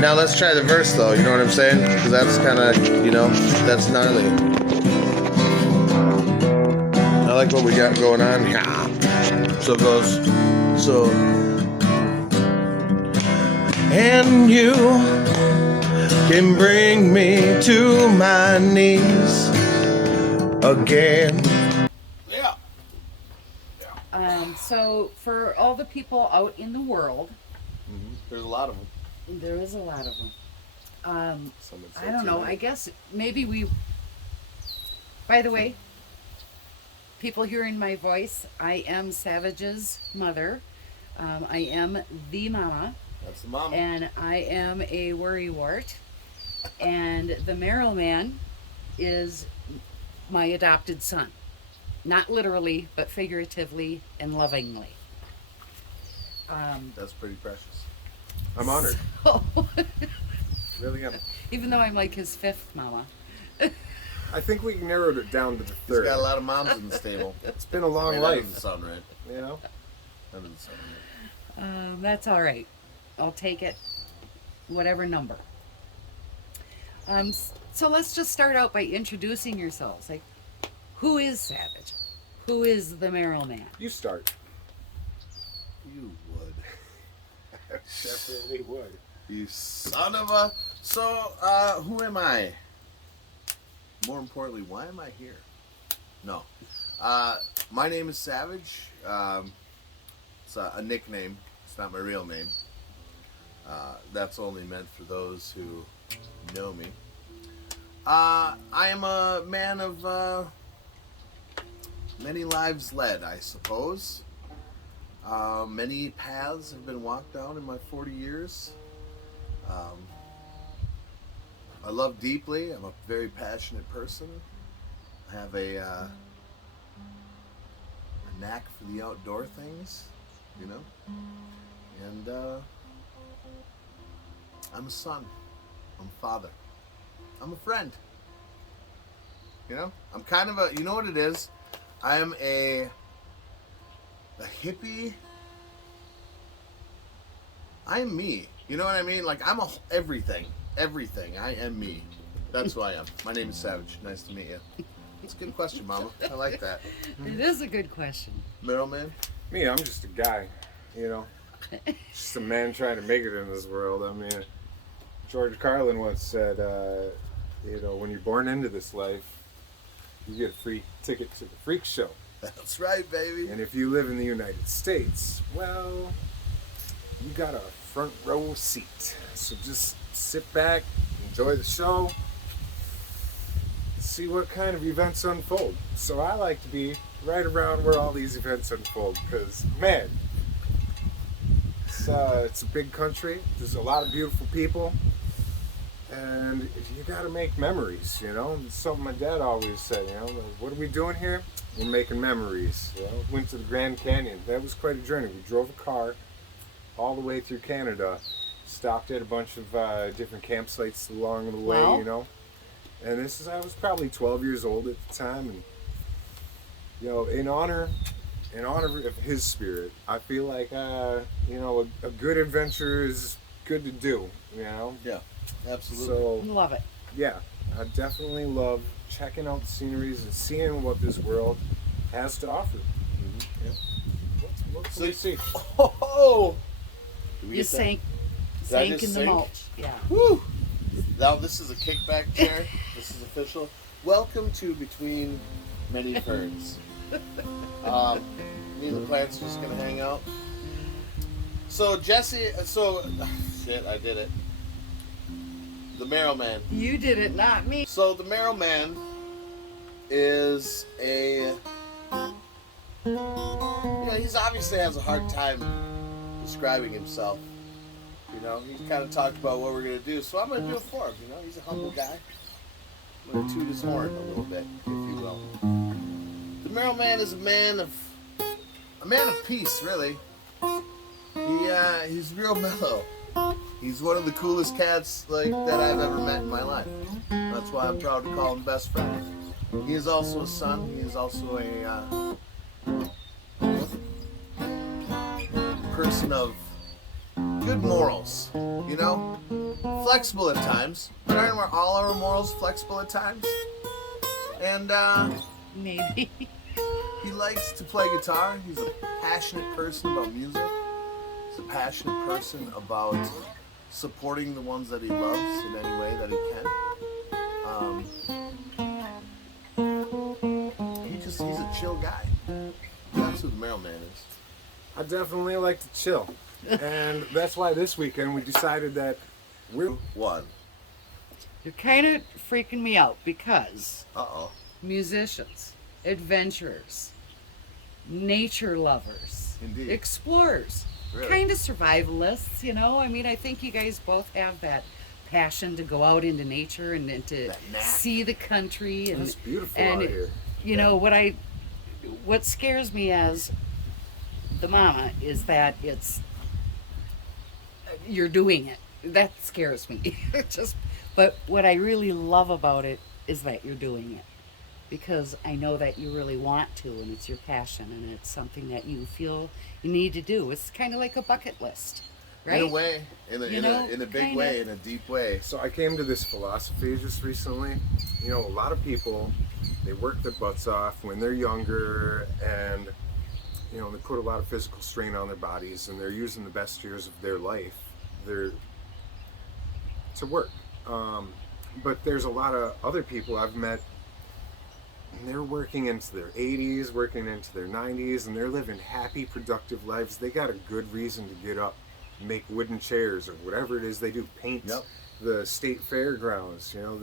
Now let's try the verse though, you know what I'm saying? Because that's kind of, that's gnarly. I like what we got going on. Yeah. So it goes, and you can bring me to my knees again. Yeah. So for all the people out in the world, there's a lot of them. There is a lot of them. I don't know. I guess maybe by the way, people hearing my voice, I am Savage's mother. I am the mama. That's the mama. And I am a worrywart. And the Merrill Man is my adopted son. Not literally, but figuratively and lovingly. That's pretty precious. I'm honored. So, Really am. even though I'm like his fifth mama. I think we narrowed it down to the He's third. got a lot of moms in the stable. It's been a long That life. doesn't sound right. You know? That doesn't sound right. That's all right. I'll take it, whatever number. So let's just start out by introducing yourselves. Like, who is Savage? Who is the Merrill Man? You start. You would. Definitely would. You son of a... So, who am I? More importantly, why am I here? No. My name is Savage. It's a nickname. It's not my real name. That's only meant for those who know me. I am a man of many lives led, I suppose. Many paths have been walked down in my 40 years. I love deeply. I'm a very passionate person. I have a knack for the outdoor things, And I'm a son. I'm a father. I'm a friend. I'm kind of a, you know what it is? I am a hippie. I am me. You know what I mean? Like, I'm everything. Everything. I am me. That's who I am. My name is Savage. Nice to meet you. It's a good question, Mama. I like that. It is a good question. Middle man? Me, I'm just a guy, Just a man trying to make it in this world. I mean, George Carlin once said, when you're born into this life, you get a free ticket to the freak show. That's right, baby. And if you live in the United States, well, you got a front row seat. So just sit back, enjoy the show, see what kind of events unfold. So I like to be right around where all these events unfold because, man, it's a big country. There's a lot of beautiful people. And you got to make memories, It's something my dad always said, what are we doing here? We're making memories. Went to the Grand Canyon. That was quite a journey. We drove a car all the way through Canada, stopped at a bunch of different campsites along the way, Wow. And I was probably 12 years old at the time, and in honor of his spirit, I feel like a good adventure is good to do, Yeah, absolutely. So Love it. yeah, I definitely love checking out the sceneries and seeing what this world has to offer. Mm-hmm. Yeah. What can we see? Oh! You sank in the mulch. Yeah. Woo! Now this is a kickback chair. This is official. Welcome to Between Many Ferns. Me and the plants are just gonna hang out. So Jesse, shit, I did it. The Merrill Man. You did it, not me. So the Merrill Man is he's obviously has a hard time describing himself. He kind of talked about what we're gonna do, so I'm gonna do it for him. He's a humble guy. I'm gonna toot his horn a little bit, if you will. The Merrill Man is a man of peace, really. He's real mellow. He's one of the coolest cats that I've ever met in my life. That's why I'm proud to call him best friend. He is also a son. He is also a person of good morals, you know, flexible at times, but aren't all our morals flexible at times? And Maybe. he likes to play guitar. He's a passionate person about music. He's a passionate person about supporting the ones that he loves in any way that he can. He's a chill guy. That's who the Merrill Man is. I definitely like to chill. And that's why this weekend we decided that we're One. You're kind of freaking me out because Uh-oh. musicians, adventurers, nature lovers, Indeed. explorers, Really? kind of survivalists, you know? I mean, I think you guys both have that passion to go out into nature and to That knack. see the country. And it's beautiful and out here. you know what scares me as the mama is that you're doing it. That scares me. But what I really love about it is that you're doing it, because I know that you really want to, and it's your passion, and it's something that you feel you need to do. It's kind of like a bucket list, right? In a way, in a big way, in a deep way. So I came to this philosophy just recently. You know, a lot of people, they work their butts off when they're younger, and you know, they put a lot of physical strain on their bodies, and they're using the best years of their life to work. But there's a lot of other people I've met, and they're working into their 80s, working into their 90s, and they're living happy, productive lives. They got a good reason to get up, make wooden chairs or whatever it is they do, paint the state fairgrounds. You know,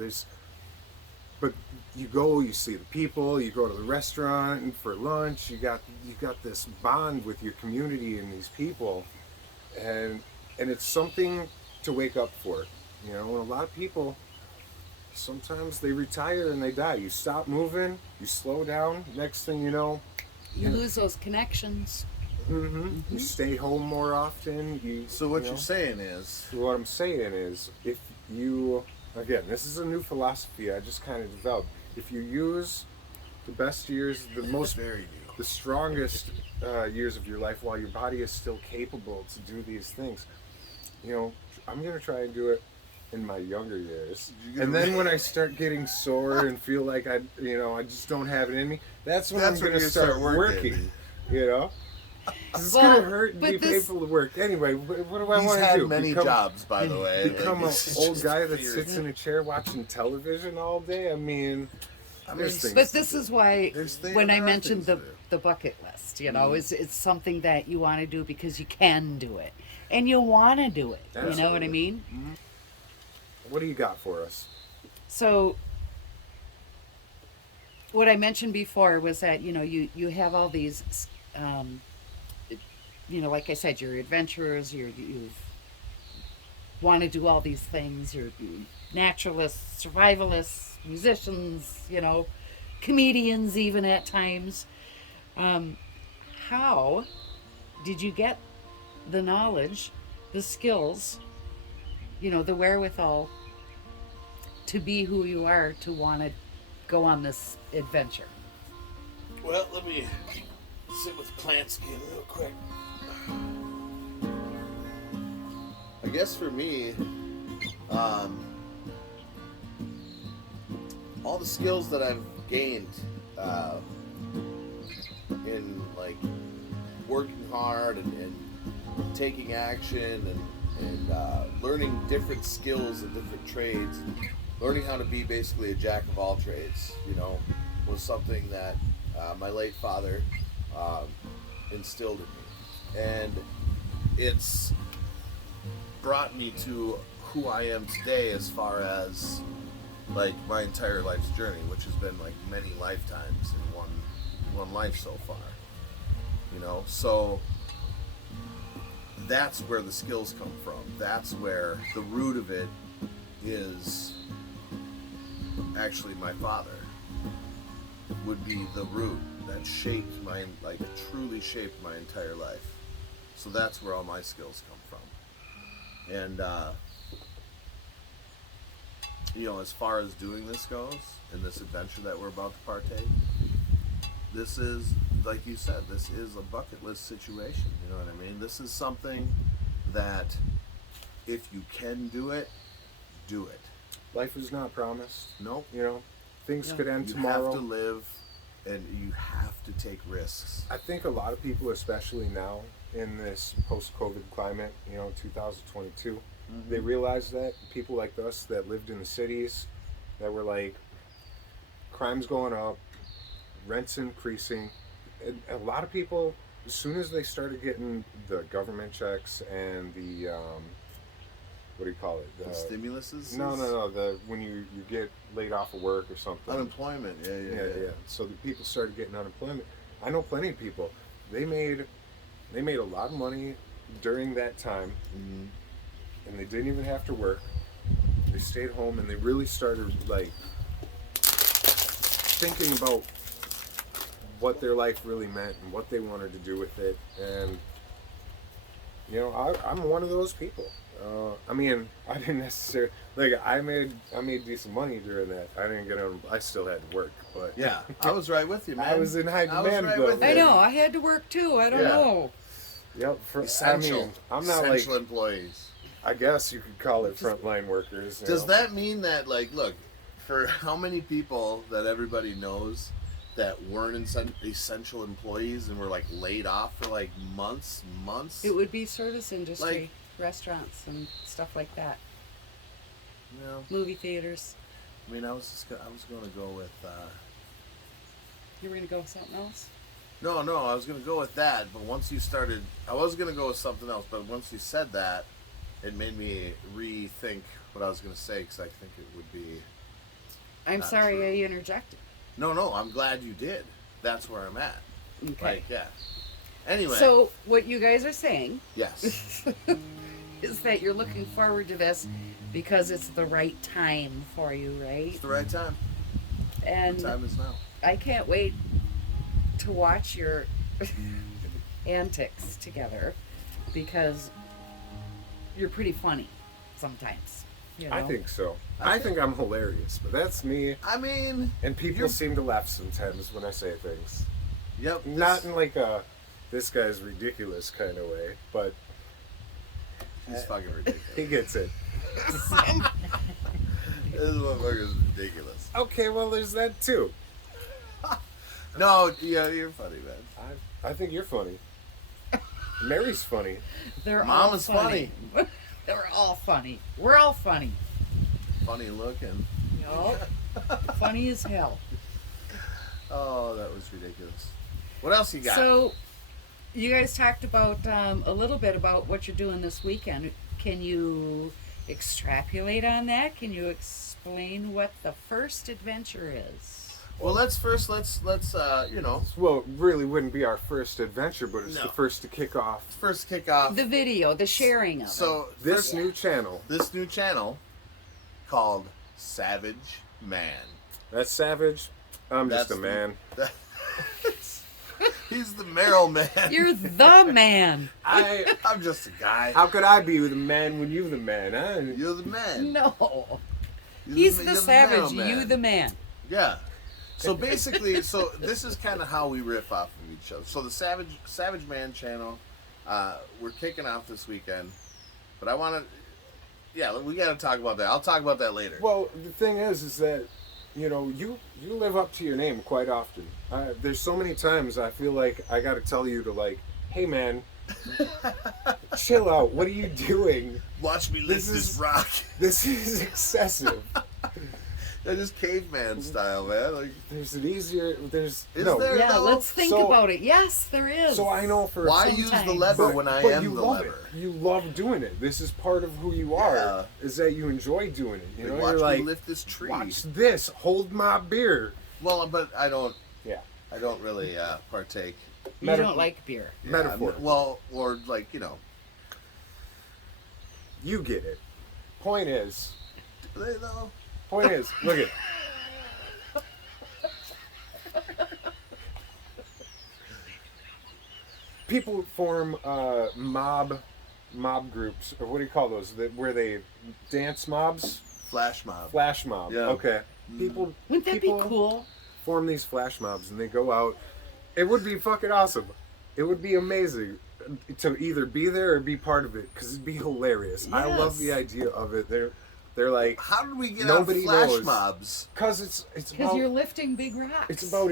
but you go, you see the people, you go to the restaurant and for lunch, you got this bond with your community and these people, and it's something to wake up for. You know, and a lot of people, sometimes they retire and they die. You stop moving, you slow down, next thing you know, You lose those connections. You stay home more often. So what you're saying is, What I'm saying is, if you, again, this is a new philosophy I just kind of developed. If you use the best years, the strongest years of your life while your body is still capable to do these things, you know, I'm going to try and do it in my younger years. And then when I start getting sore and feel like I just don't have it in me, that's when I'm going to start working, you know? It's going to hurt and be painful to work. Anyway, what do I want to do? He's had many jobs, by the way. Become an old guy that sits in a chair watching television all day? I mean, there's things. But this is why when I mentioned the the bucket list, you know, it's something that you want to do because you can do it. And you want to do it. Absolutely. You know what I mean? Mm-hmm. What do you got for us? So what I mentioned before was that, you know, you have all these, you know, like I said, you're adventurers, you want to do all these things, you're naturalists, survivalists, musicians, you know, comedians even at times. How did you get the knowledge, the skills, you know, the wherewithal to be who you are, to want to go on this adventure? Well, let me sit with plant skin real quick. I guess for me, all the skills that I've gained in like working hard and taking action and learning different skills and different trades, learning how to be basically a jack of all trades, you know, was something that my late father instilled in me. And it's brought me to who I am today as far as like my entire life's journey, which has been like many lifetimes in one life so far. You know, so that's where the skills come from. That's where the root of it is. Actually, my father would be the root that shaped truly shaped my entire life. So that's where all my skills come from. And you know, as far as doing this goes, in this adventure that we're about to partake, this is, like you said, this is a bucket list situation. You know what I mean? This is something that if you can do it, do it. Life is not promised. Nope. You know, things could end You tomorrow. have to live, and you have to take risks. I think a lot of people, especially now in this post-COVID climate, 2022, they realize that people like us that lived in the cities, that were like, crime's going up, rent's increasing. And a lot of people, as soon as they started getting the government checks and the, what do you call it? The stimuluses? No. When you get laid off of work or something. Unemployment, yeah. So the people started getting unemployment. I know plenty of people. They made a lot of money during that time, and they didn't even have to work. They stayed home, and they really started like thinking about what their life really meant and what they wanted to do with it. And I'm one of those people. I mean, I didn't necessarily I made decent money during that. I didn't get on. I still had to work, but yeah, I was right with you, man. I was in high demand. I know. I had to work too. I don't know. Yep. Essential. I'm not essential employees. I guess you could call it frontline workers. Does that mean that, look, for how many people that everybody knows that weren't essential employees and were laid off for months? It would be service industry, restaurants and stuff like that. Movie theaters. I mean, I was going to go with. You were going to go with something else? No, I was going to go with that. But once you started, I was going to go with something else. But once you said that, it made me rethink what I was going to say, because I think it would be. I'm sorry true. I interjected. No, I'm glad you did. That's where I'm at. Okay. Anyway. So what you guys are saying? Yes. Is that you're looking forward to this because it's the right time for you, right? It's the right time. And the time is now. I can't wait to watch your antics together, because you're pretty funny sometimes. I think so. I think I'm hilarious, but that's me. I mean, and people seem to laugh sometimes when I say things. Yep. Not in a this guy's ridiculous kind of way, but he's fucking ridiculous. He gets it. This motherfucker's ridiculous. Okay, well, there's that too. No, yeah, you're funny, man. I think you're funny. Mary's funny. Mama's all funny. They're all funny. We're all funny. Funny looking. Yup. Funny as hell. Oh, that was ridiculous. What else you got? So, you guys talked about a little bit about what you're doing this weekend. Can you extrapolate on that? Can you explain what the first adventure is? Well, let's Well, it really wouldn't be our first adventure, but it's the first to kick off. First kick off. The video, the sharing of it. So, this new channel called Savage Man. That's Savage. I'm just a man. He's the Merrill Man. You're the man. I'm just a guy. How could I be the man when you're the man, huh? You're the man. No. He's the savage, you the man. Yeah. So basically, this is kind of how we riff off of each other. So the Savage Man channel, we're kicking off this weekend, but I want to, we got to talk about that. I'll talk about that later. Well, the thing is that, you live up to your name quite often. There's so many times I feel like I got to tell you to hey man, chill out. What are you doing? Watch me lift this rock. This is excessive. That's just caveman style, man. There's an easier. Is there? Yeah, though? Let's think about it. Yes, there is. So I know for why use the lever when I am the lever? You love doing it. This is part of who you are. Yeah. Is that you enjoy doing it? You know, watch you're me lift this tree. Watch this. Hold my beer. Well, but I don't. Yeah. I don't really partake. You don't like beer. Yeah, Metaphor. Well, or You get it. Point is. Do they though? Point is, look at. People form mob groups, or what do you call those? Where they dance mobs? Flash mob. Flash mob. Yeah. Okay. People. Wouldn't that be cool? Form these flash mobs and they go out. It would be fucking awesome. It would be amazing. to either be there or be part of it because it'd be hilarious. I love the idea of it. They're like, how did we get nobody on flash knows. mobs? Because it's Because about you're lifting big rocks. it's about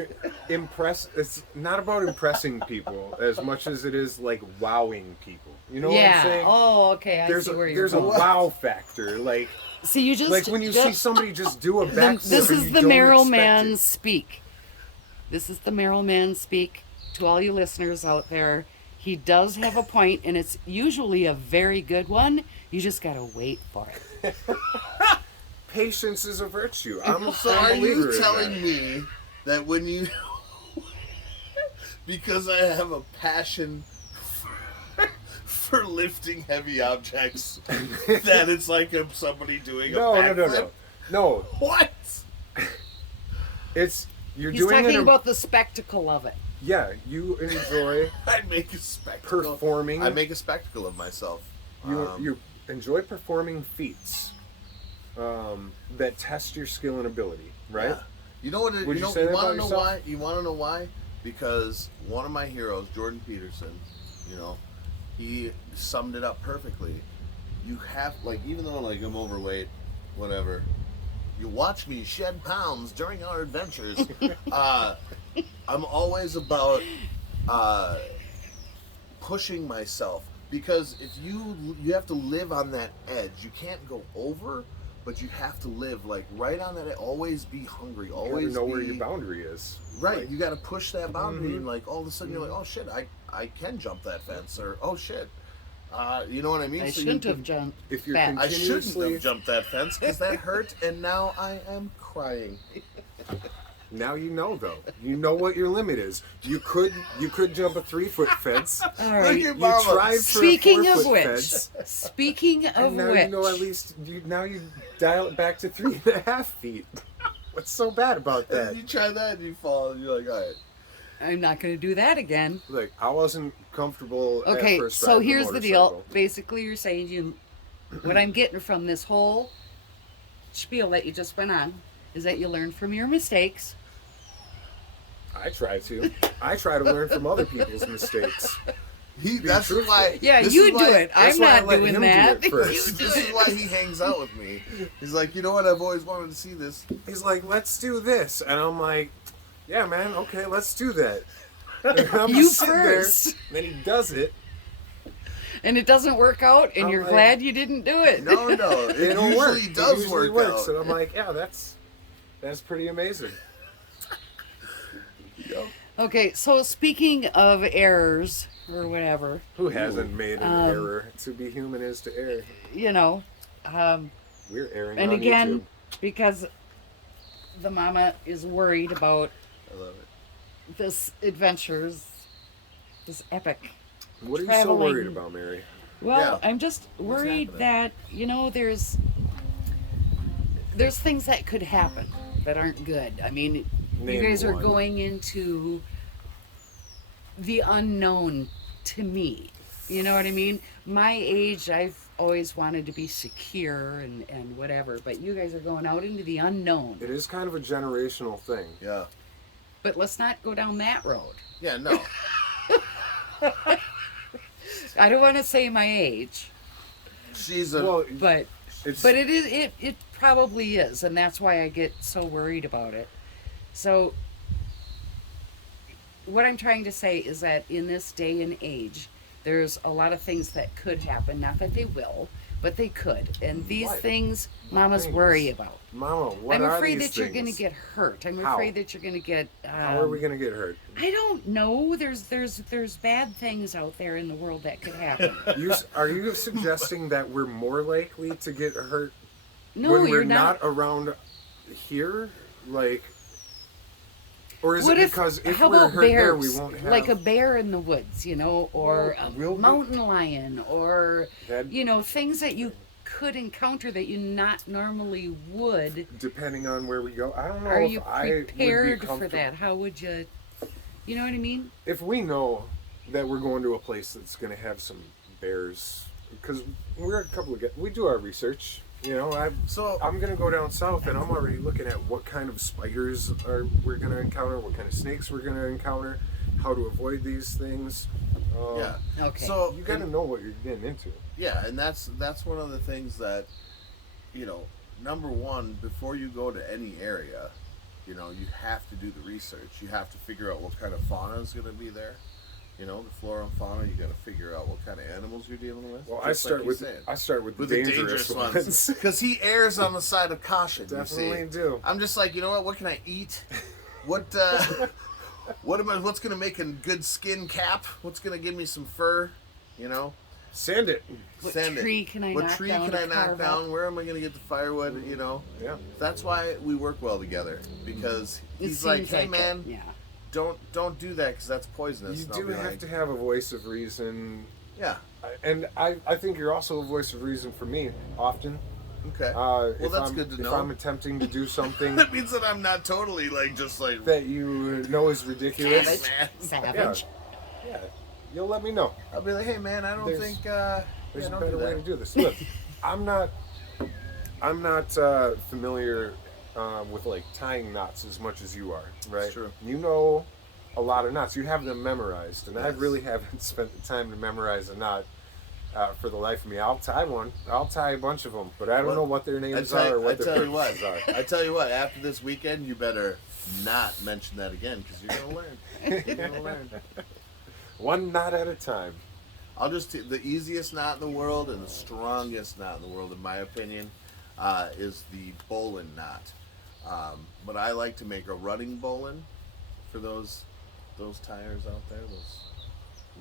It's not about impressing people as much as it is like wowing people. You know what I'm saying? Oh, okay. I see where you're there's a going. wow factor. Like See, you just like when you see somebody just do a backflip. This and is you the don't Merrill expect Man it. speak. This is the Merrill Man speak to all you listeners out there. He does have a point, and it's usually a very good one. You just gotta wait for it. Patience is a virtue. I'm a So firm are believer you in telling that. me that when you, because I have a passion for lifting heavy objects, that it's like I'm somebody doing a backflip? No. What? It's you're He's doing talking it. about the spectacle of it. Yeah, you enjoy I make a spectacle. performing. I make a spectacle of myself. You enjoy performing feats that test your skill and ability, right? Yeah. You know what? Would you say you that want about to know yourself? why? You want to know why? Because one of my heroes, Jordan Peterson, you know, he summed it up perfectly. You have, like, even though like I'm overweight, whatever. You watch me shed pounds during our adventures. I'm always about pushing myself, because if you have to live on that edge. You can't go over, but you have to live like right on that edge. Always be hungry. You Always gotta know where be- your boundary is. Right, Like, you got to push that boundary, Mhm. and like all of a sudden you're like, oh shit, I can jump that fence, or oh shit, you know what I mean? I So shouldn't you have can- jumped. if you're fat. I shouldn't continuously have jumped that fence because that hurt, and now I am crying. now you know though. You know what your limit is. You could jump a 3-foot fence. All right. Look at You Mama. tried for Speaking a of 4-foot which, fence. speaking of And now which, you know at least now you dial it back to 3.5 feet. What's so bad about And that? then you try that and you fall, and you're like, all right. I'm not going to do that again. Like I wasn't comfortable. Okay, at first so riding a here's the deal. motorcycle. Basically, you're saying what I'm getting from this whole spiel that you just went on is that you learn from your mistakes. I try to. I try to learn from other people's mistakes. That's truthful. why. Yeah, this you is do why- it. that's I'm why I not let doing him do that. it first. This is why he hangs out with me. He's like, you know what? I've always wanted to see this. He's like, let's do this. And I'm like, yeah, man, okay, let's do that. And I'm You just sitting there, first. then he does it. And it doesn't work out, and I'm you're like, glad you didn't do it. No, it It don't usually work. does it usually work works. out. And I'm like, yeah, that's pretty amazing. Yep. Okay, so speaking of errors or whatever, Who hasn't made an Um, error? To be human is to err. you know, We're erring and on again, YouTube. because the mama is worried about I love it. this adventures, this epic. What are you so traveling. worried about, Mary? Well, Yeah. I'm just worried happening? that, you know, there's things that could happen that aren't good. I mean, you Name guys are one. going into the unknown to me. You know what I mean? My age, I've always wanted to be secure and whatever, but you guys are going out into the unknown. It is kind of a generational thing. Yeah. But let's not go down that road. Yeah. No. I don't want to say my age, She's a. Well, but it's it probably is, and that's why I get so worried about it. So what I'm trying to say is that in this day and age, there's a lot of things that could happen. Not that they will, but they could. And these What? things mamas things? worry about. Mama, what I'm are afraid these that you're going to things? get hurt. I'm How? afraid that you're going to get. How are we going to get hurt? I don't know. There's bad things out there in the world that could happen. Are you suggesting that we're more likely to get hurt No, when you're we're not around here? Like, or is What it because if how we're about hurt bears? there, we won't have Like a bear in the woods, you know, or Well, a real big- mountain lion, or that, you know, things that you could encounter that you not normally would. depending on where we go. I don't know Are if you I would be prepared for comfortable. that? How would you? You know what I mean? If we know that we're going to a place that's going to have some bears, because we're a couple of guys, we do our research. You know, I'm going to go down south, and I'm already looking at what kind of spiders we're going to encounter, what kind of snakes we're going to encounter, how to avoid these things. Yeah. Okay. So You got to know what you're getting into. yeah, and that's one of the things that, number one, before you go to any area, you have to do the research. You have to figure out what kind of fauna is going to be there. The flora and fauna. You got to figure out what kind of animals you're dealing with. Well, just like you said. I start with the dangerous ones. Because he errs on the side of caution. Definitely you see. do. I'm just like, what can I eat? What what's gonna make a good skin cap? What's gonna give me some fur? Send it. What Send tree it. can I What knock tree down can I to knock carve down? up? Where am I gonna get the firewood? Yeah. That's why we work well together. Because It he's like, seems hey it, man, yeah. don't do that because that's poisonous. You And I'll do be have like, to have a voice of reason. Yeah. And I think you're also a voice of reason for me often. Okay. Well, that's good to know. If I'm attempting to do something That means that I'm not totally just like that you know is ridiculous, Savage. Man. Savage. yeah, you'll let me know. I'll be like, hey man, I don't There's- think There's don't a better do way that. to do this. Look, I'm not familiar with like tying knots as much as you are, right? That's true. You know a lot of knots. You have them memorized, and I Yes. really haven't spent the time to memorize a knot. For the life of me, I'll tie one. I'll tie a bunch of them, but I don't Well, know what their names I are or what their tell you what. purposes are. I tell you what. After this weekend, you better not mention that again because you're gonna learn. You're gonna learn. One knot at a time. I'll just the easiest knot in the world and the strongest knot in the world, in my opinion, is the bowline knot. But I like to make a running bowline for those tires out there. Those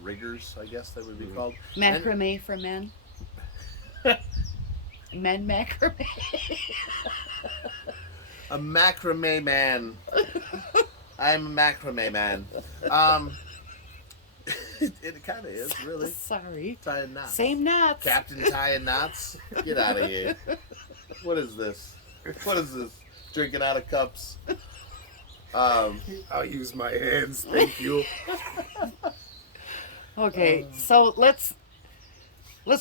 riggers, I guess they would be called. Macrame for men. Men macrame. A macrame man. I'm a macrame man. It kind of is, really. Sorry. Tying knots. Same knots. Captain tying knots? Get out of here. What is this? What is this? Drinking out of cups? I'll use my hands, thank you. Okay, so let's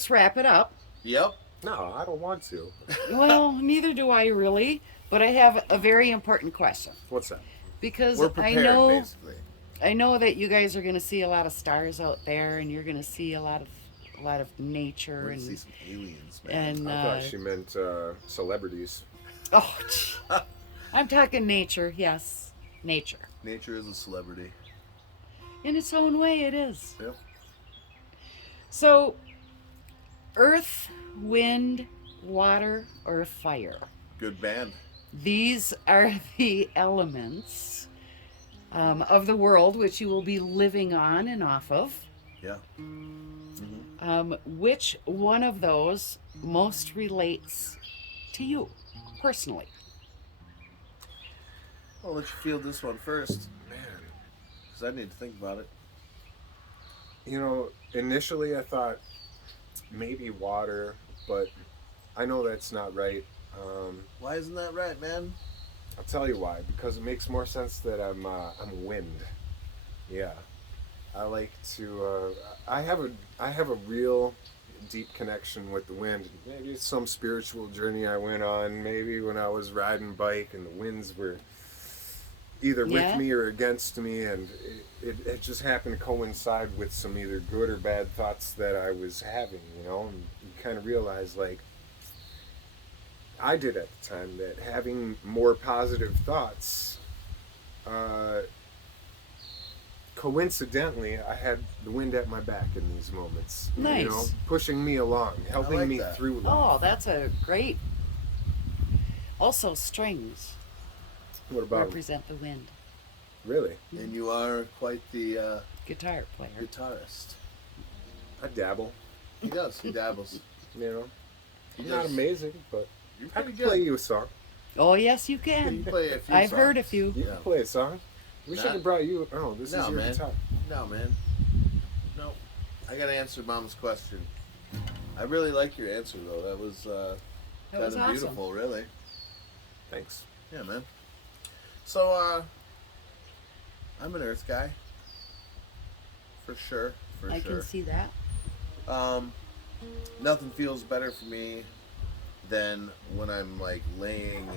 wrap it up. Yep. No, I don't want to. Well, neither do I really, but I have a very important question What's that? because We're I prepared, basically. know that you guys are going to see a lot of stars out there, and you're going to see a lot of nature We're going to see and some aliens, man. and I thought she meant celebrities. oh, I'm talking nature. Yes, nature. Nature is a celebrity. In its own way, it is. Yep. So, earth, wind, water, or fire. Good band. These are the elements of the world which you will be living on and off of. Yeah. Which one of those most relates to you personally? I'll let you field this one first, Man, because I need to think about it. Initially I thought maybe water, but I know that's not right. Why isn't that right, man? I'll tell you why. Because it makes more sense that I'm wind. Yeah, I like to. I have a real deep connection with the wind. Maybe it's some spiritual journey I went on. Maybe when I was riding bike and the winds were either Yeah. with me or against me, and it just happened to coincide with some either good or bad thoughts that I was having. And you kind of realize like. I did at the time that having more positive thoughts, coincidentally, I had the wind at my back in these moments. Nice. Pushing me along, helping like me that. through life. Oh, that's a great. Also, strings What about represent the wind. really? And you are quite the Guitar player. guitarist. I dabble. He does. He dabbles. I'm He not does. amazing, but You're I pretty can play good. you a song. Oh, yes, you You can. play a few I've heard a songs. few. You Yeah. can play a song. We should Not- have brought you. Oh, this No, is your man. guitar. No, man. No. I gotta answer Mom's question. I really like your answer, though. That was That kind was of awesome. beautiful, really. Thanks. Yeah, man. So, I'm an Earth guy. For sure. For I sure. can see that. Nothing feels better for me than when I'm like laying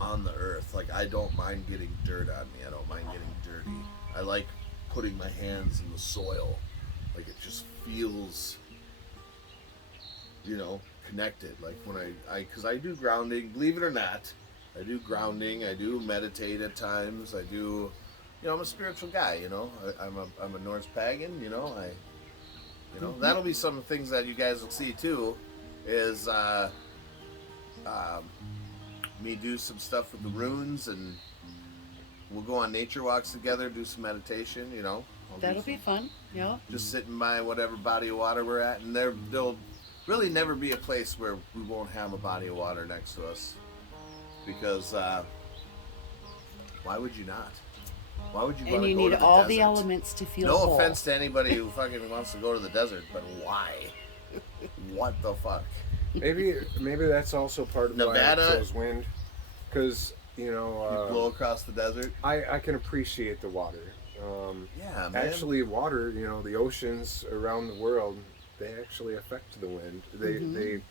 on the earth. Like I don't mind getting dirt on me. I don't mind getting dirty. I like putting my hands in the soil. Like it just feels, connected. Like when because I do grounding, believe it or not, I do grounding, I do meditate at times, I do, I'm a spiritual guy, I'm a Norse pagan, that'll be some of the things that you guys will see too, is me do some stuff with the runes, and we'll go on nature walks together, do some meditation, That'll be fun, yeah. Just sitting by whatever body of water we're at, and there'll really never be a place where we won't have a body of water next to us, because why would you not? Why would you want to go to the desert? And you need all the elements to feel whole. No offense to anybody who fucking wants to go to the desert, but why? What the fuck? Maybe that's also part of Nevada, why I chose wind, because you blow across the desert. I can appreciate the water. Yeah, man. Actually, water, the oceans around the world, they actually affect the wind. They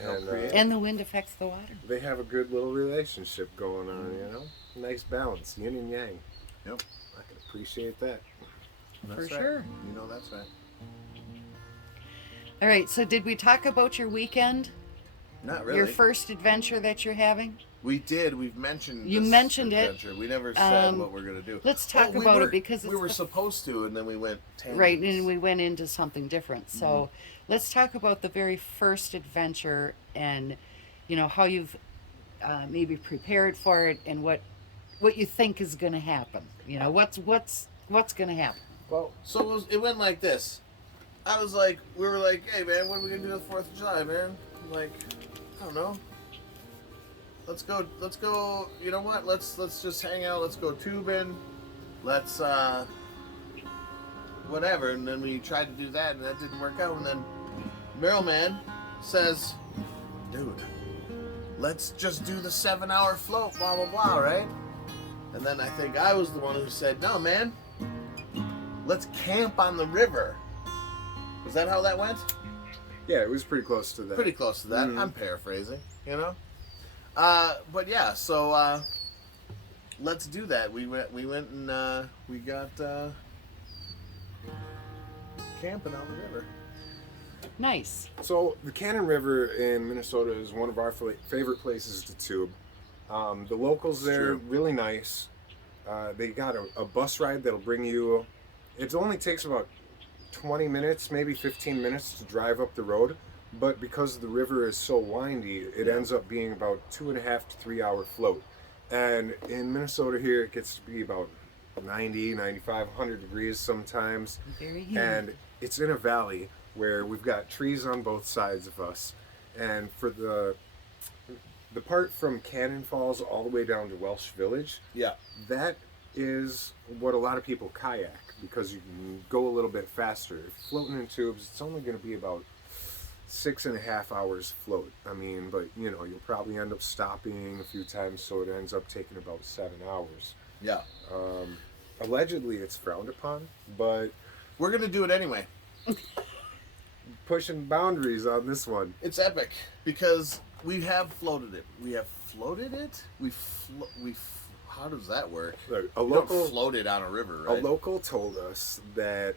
and the wind affects the water. They have a good little relationship going on, Nice balance, yin and yang. Yep. I can appreciate that. For Right. sure. That's right. All right, so did we talk about your weekend? Not really. Your first adventure that you're having? We did. We've mentioned. You this mentioned adventure. We never said what we're gonna do. Let's talk about it because we were supposed to, and then we went tangents. Right, and we went into something different. So let's talk about the very first adventure, and how you've maybe prepared for it, and what you think is going to happen. What's going to happen. Well, so it went like this. We were like, hey man, what are we gonna do the 4th of July, man? I'm like, I don't know. Let's go. You know what? Let's just hang out. Let's go tubing. Let's whatever. And then we tried to do that, and that didn't work out. And then Merrill Man says, dude, let's just do the 7-hour float, blah blah blah, right? And then I think I was the one who said, no man, let's camp on the river. Was that how that went? yeah, it was pretty close to that. Pretty close to that. Mhm. I'm paraphrasing, But yeah, so let's do that. We went and we got camping on the river. Nice. So the Cannon River in Minnesota is one of our favorite places to tube. The locals there, True. really nice. They got a bus ride that'll bring you. It only takes about 20 minutes, maybe 15 minutes to drive up the road. But because the river is so windy, it ends up being about 2.5 to 3 hour float. And in Minnesota here, it gets to be about 90, 95, 100 degrees sometimes. Very humid. And it's in a valley where we've got trees on both sides of us. And for the part from Cannon Falls all the way down to Welsh Village, Yeah. that is what a lot of people kayak, because you can go a little bit faster. If you're floating in tubes, it's only going to be about 6.5 hours float. I mean, but you'll probably end up stopping a few times, so it ends up taking about 7 hours. Yeah. Allegedly, it's frowned upon, but We're gonna do it anyway. pushing boundaries on this one. It's epic because we have floated it. We have floated it. How does that work? Look, You don't float it on a river, a right? local told us that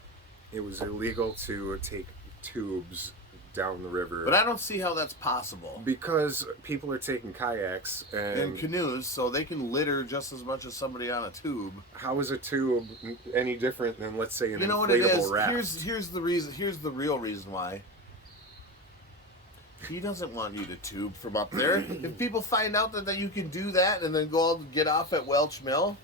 it was illegal to take tubes down the river. But I don't see how that's possible. Because people are taking kayaks And canoes, so they can litter just as much as somebody on a tube. how is a tube any different than, let's say, an You know what it is? inflatable raft? Here's the reason. Here's the real reason why. He doesn't want you to tube from up there. If people find out that you can do that and then go get off at Welch Mill,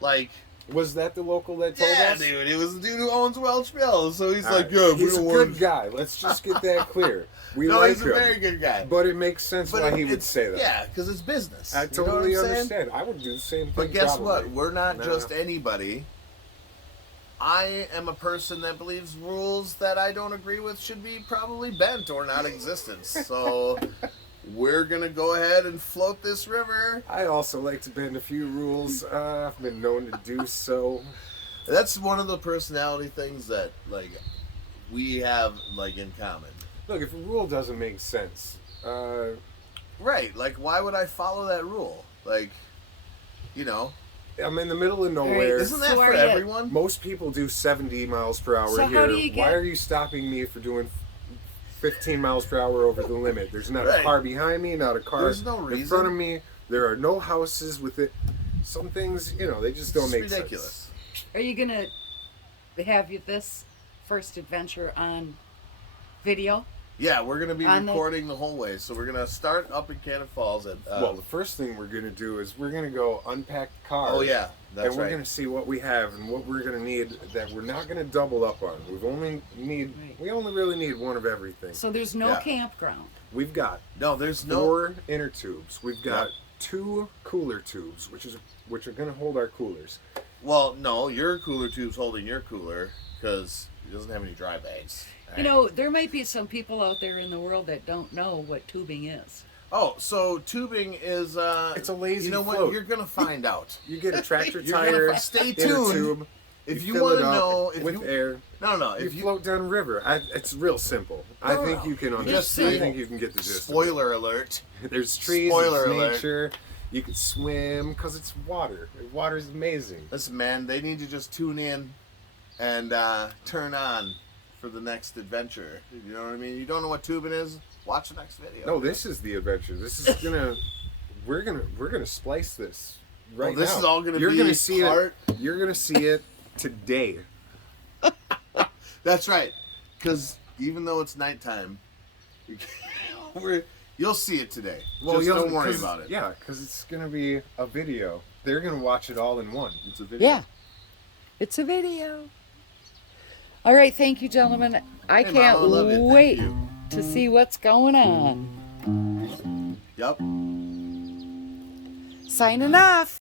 like, Was that the local that told yeah, us? dude, it was the dude who owns Welch Mill. So he's All like, right. yeah, we he's a don't good want. guy. Let's just get that clear. We No, like he's him, a very good guy. but it makes sense why he would it's- say that. Yeah, because it's business. I You know what totally I'm saying? understand. I would do the same thing. But guess probably. what? We're not No. just anybody. I am a person that believes rules that I don't agree with should be probably bent or non-existent. So we're gonna go ahead and float this river. I also like to bend a few rules. I've been known to do so. That's one of the personality things that we have in common. Look, if a rule doesn't make sense, Right? Like, why would I follow that rule? I'm in the middle of nowhere. Isn't that So for are you- everyone? Most people do 70 miles per hour So here. how do you Why get- are you stopping me for doing 15 miles per hour over the limit? There's not Right. a car behind me, not a car There's no in reason. front of me. There are no houses with it. Some things, they just don't It's make ridiculous. sense. Are you gonna have this first adventure on video? Yeah, we're gonna be On the- recording the whole way. So we're gonna start up in Cannon Falls at. Well, the first thing we're going to do is we're going to go unpack the car. oh yeah, that's and we're right. going to see what we have and what we're going to need that we're not going to double up on. We only really need one of everything. So there's no Yeah. campground. We've got No, there's no. 4 inner tubes. We've got Yeah. 2 cooler tubes, which are going to hold our coolers. Well, no, your cooler tube's holding your cooler because it doesn't have any dry bags. You know, there might be some people out there in the world that don't know what tubing is. Oh, so tubing is. It's a lazy You know what? float. You're gonna find out. You get a tractor You're gonna tire, stay inner tuned. tube. If you fill want it to up know, if with you air, no, you if you float down a river. It's real simple. I No, think no. you can You just understand. I see- think you can get the gist. of it. spoiler alert. There's trees, Spoiler there's alert. nature. You can swim because it's water. Water's amazing. Listen, man, they need to just tune in and turn on for the next adventure. You know what I mean? You don't know what tubing is? Watch the next video. No, this is the adventure. This is we're gonna splice this right this now. is all gonna You're be gonna see part- it. You're gonna see it today. That's right. Because even though it's nighttime, you'll see it today. Just you'll- don't worry 'cause- about it. Yeah, because it's gonna be a video. They're gonna watch it all in one. It's a video. Yeah. It's a video. All right, thank you, gentlemen. I Hey, can't Mom, I love it. Thank wait you. to see what's going on. Yep. Signing off.